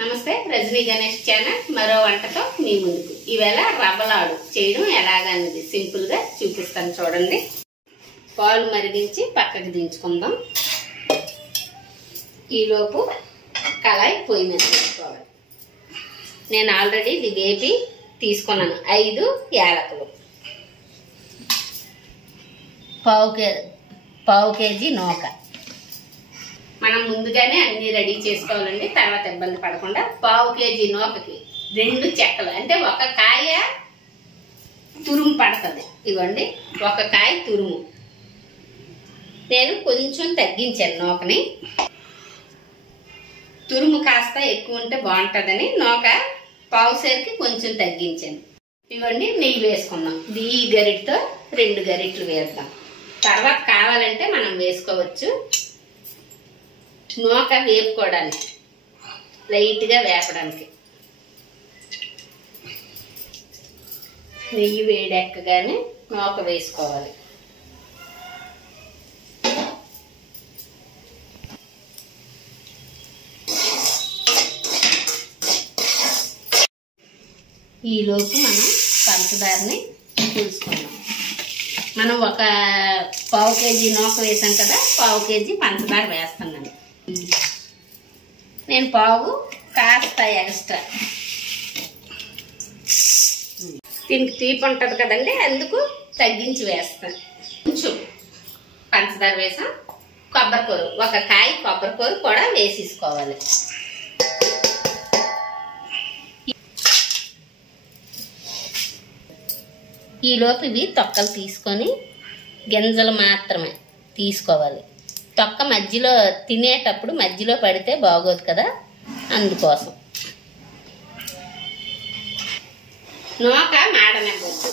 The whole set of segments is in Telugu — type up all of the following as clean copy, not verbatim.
నమస్తే రజనీ గణేష్ ఛానల్ మరో వంటతో మీ ముందుకు. ఈవేళ రవ్వలాడు చేయడం ఎలాగన్నది సింపుల్ గా చూపిస్తాను చూడండి. పాలు మరిగించి పక్కకు దించుకుందాం. ఈలోపు కళాయి పొయ్యి మీద వేసుకోవాలి. నేను ఆల్రెడీ ఇది వేపి తీసుకున్నాను. 5 యాలకులు, పావు కేజీ నూక. మనం ముందుగానే అన్ని రెడీ చేసుకోవాలండి, తర్వాత ఇబ్బంది పడకుండా. పావు కేజీ నూకకి 2 చెక్కలు, అంటే ఒక కాయ తురుము పడుతుంది. ఇవ్వండి, ఒక కాయ తురుము. నేను కొంచెం తగ్గించాను నూకని. తురుము కాస్త ఎక్కువ ఉంటే బాగుంటుందని నూక పావుసేరికి కొంచెం తగ్గించాను. ఇవ్వండి, నెయ్యి వేసుకుందాం. ఈ గరిటతో 2 గరిటలు వేద్దాం. తర్వాత కావాలంటే మనం వేసుకోవచ్చు. నూక వేపుకోవడానికి, లైట్గా వేపడానికి. నెయ్యి వేడెక్కగానే నూక వేసుకోవాలి. ఈలోపు మనం పంచదారని పులుసుకుందాం. మనం ఒక పావు కేజీ నూక వేసాం కదా, పావు కేజీ పంచదార వేస్తున్నాను. నేను పావు కాస్త ఎక్స్ట్రా, దీనికి తీపి ఉంటుంది కదండి, అందుకు తగ్గించి వేస్తాను. కొంచెం పంచదార వేసాం. కొబ్బరికూర, ఒక కాయ కొబ్బరికూర కూడా వేసేసుకోవాలి. ఈలోపు ఇవి తొక్కలు తీసుకొని గింజలు మాత్రమే తీసుకోవాలి. తొక్క మధ్యలో తినేటప్పుడు మధ్యలో పడితే బాగోదు కదా, అందుకోసం. నూక మాడనివ్వద్దు.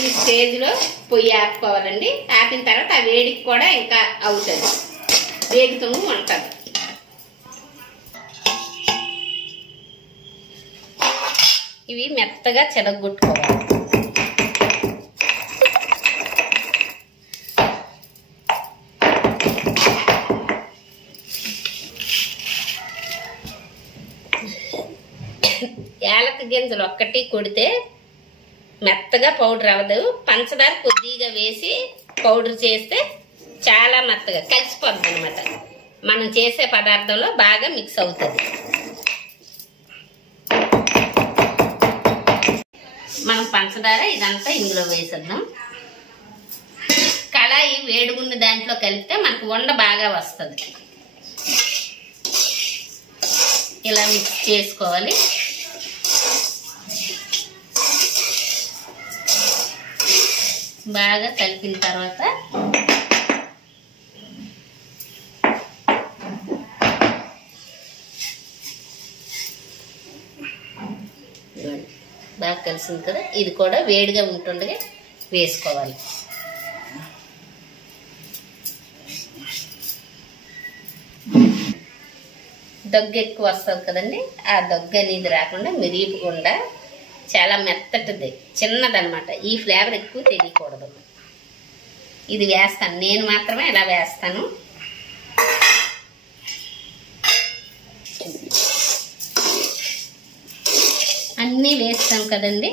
ఈ స్టేజ్లో పొయ్యి ఆపుకోవాలండి. ఆపిన తర్వాత ఆ వేడికి కూడా ఇంకా అవుతుంది, వేగుతూ ఉంటుంది. ఇవి మెత్తగా చెడగొట్టుకోవాలి. యాలక గింజలు ఒక్కటి కొడితే మెత్తగా పౌడర్ అవ్వదు. పంచదార కొద్దిగా వేసి పౌడర్ చేస్తే చాలా మెత్తగా కలిసిపోద్ది అనమాట. మనం చేసే పదార్థంలో బాగా మిక్స్ అవుతుంది. మనం పంచదార ఇదంతా ఇందులో వేసేద్దాం. కళాయి వేడిగున్న దాంట్లో కలిపితే మనకు వండ బాగా వస్తుంది. ఇలా మిక్స్ చేసుకోవాలి. బాగా కలిపిన తర్వాత బాగా కలిసింది కదా, ఇది కూడా వేడిగా ఉంటుండగా వేసుకోవాలి. దగ్గు ఎక్కువ వస్తుంది కదండి, ఆ దగ్గు అనేది రాకుండా మిరిగిపోకుండా చాలా మెత్తటిది, చిన్నదనమాట. ఈ ఫ్లేవర్ ఎక్కువ తెలియకూడదు. ఇది వేస్తాను, నేను మాత్రమే ఇలా వేస్తాను. అన్నీ వేస్తాం కదండి.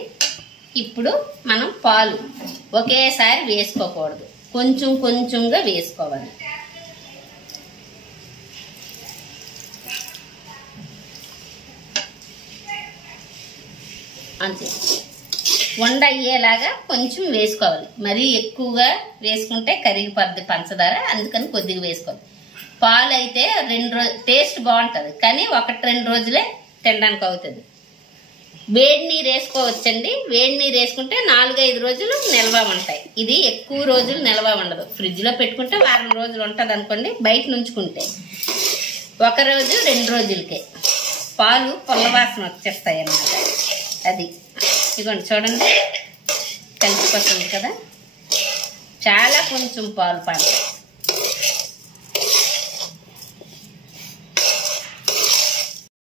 ఇప్పుడు మనం పాలు ఒకేసారి వేసుకోకూడదు, కొంచెం కొంచెంగా వేసుకోవాలి. అంతే, వండ అయ్యేలాగా కొంచెం వేసుకోవాలి. మరీ ఎక్కువగా వేసుకుంటే కరిగిపోద్ది పంచదార, అందుకని కొద్దిగా వేసుకోవాలి. పాలు అయితే 2 రోజులు టేస్ట్ బాగుంటుంది, కానీ 1-2 రోజులే తినడానికి అవుతుంది. వేడి నీరు వేసుకోవచ్చండి. వేడి నీరు వేసుకుంటే 4-5 రోజులు నిల్వ ఉంటాయి. ఇది ఎక్కువ రోజులు నిల్వ ఉండదు. ఫ్రిడ్జ్లో పెట్టుకుంటే వారం రోజులు ఉంటుంది అనుకోండి. బయట నుంచుకుంటే 1 రోజు 2 రోజులకే పాలు పొల్లవాసన వచ్చేస్తాయి అన్నమాట. అది ఇదిగోండి చూడండి, కలిసిపోతుంది కదా. చాలా కొంచెం పాలు పడతాయి.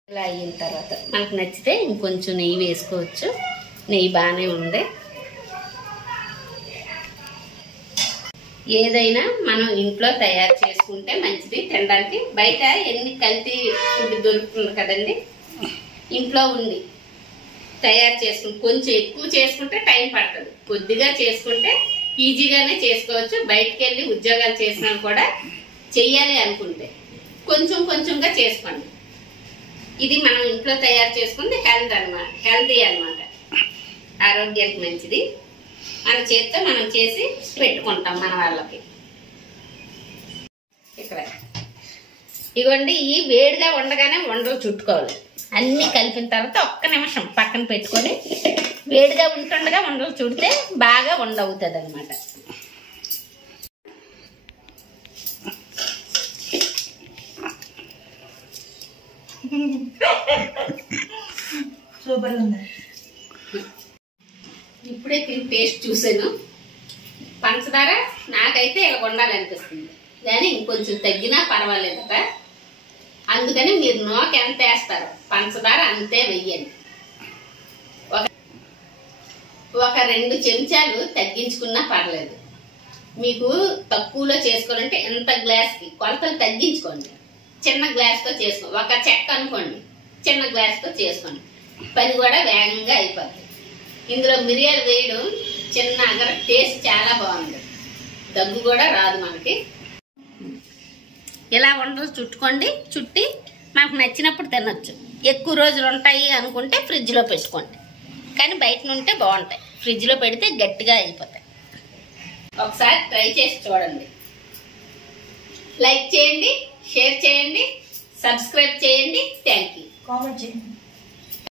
ఇలా అయిన తర్వాత మనకు నచ్చితే ఇంకొంచెం నెయ్యి వేసుకోవచ్చు. నెయ్యి బాగానే ఉంది. ఏదైనా మనం ఇంట్లో తయారు చేసుకుంటే మంచిది తినడానికి. బయట ఎన్ని కల్తీ ఫుడ్ దొరుకుతుంది కదండి. ఇంట్లో ఉంది తయారు చేసుకుంటే కొంచెం ఎక్కువ చేసుకుంటే టైం పడుతుంది, కొద్దిగా చేసుకుంటే ఈజీగానే చేసుకోవచ్చు. బయటకు వెళ్ళి ఉద్యోగాలు చేసినా కూడా చెయ్యాలి అనుకుంటే కొంచెం కొంచెంగా చేసుకోండి. ఇది మనం ఇంట్లో తయారు చేసుకుంది హెల్తీ అన్నమాట, ఆరోగ్యానికి మంచిది. మన చేతితో మనం చేసి పెట్టుకుంటాం మన వాళ్ళకి. ఇక్కడ ఇవ్వండి, ఈ వేడిగా ఉండగానే ఉండలు చుట్టుకోవాలి. అన్ని కలిపిన తర్వాత ఒక్క నిమిషం పక్కన పెట్టుకొని వేడిగా ఉంటుండగా ఉండలు చుడితే బాగా ఉండవుతుంది అనమాట. సూపర్ ఉంది. ఇప్పుడే తిని టేస్ట్ చూసాను. పంచదార నాకైతే ఇలా ఉండాలనిపిస్తుంది, కానీ ఇంకొంచెం తగ్గినా పర్వాలేదట. అందుకని మీరు నోకి ఎంత వేస్తారు పంచదార అంతే వెయ్యండి. ఒక 2 చెంచాలు తగ్గించుకున్నా పర్లేదు. మీకు తక్కువలో చేసుకోవాలంటే ఎంత గ్లాస్కి కొలతలు తగ్గించుకోండి. చిన్న గ్లాస్తో చేసుకోండి. ఒక చెక్క అనుకోండి, చిన్న గ్లాస్తో చేసుకోండి. పని కూడా వేగంగా అయిపోతుంది. ఇందులో మిరియాలు వేయడం చిన్న అగర టేస్ట్ చాలా బాగుంది, దగ్గు కూడా రాదు మనకి. ఇలా ఉండలు చుట్టుకోండి. చుట్టి మనకు నచ్చినప్పుడు తినొచ్చు. ఎక్కువ రోజులు ఉంటాయి అనుకుంటే ఫ్రిడ్జ్లో పెట్టుకోండి, కానీ బయట ఉంటే బాగుంటాయి. ఫ్రిడ్జ్లో పెడితే గట్టిగా అయిపోతాయి. ఒకసారి ట్రై చేసి చూడండి. లైక్ చేయండి, షేర్ చేయండి, సబ్స్క్రైబ్ చేయండి. Thank you. కామెంట్ చేయండి.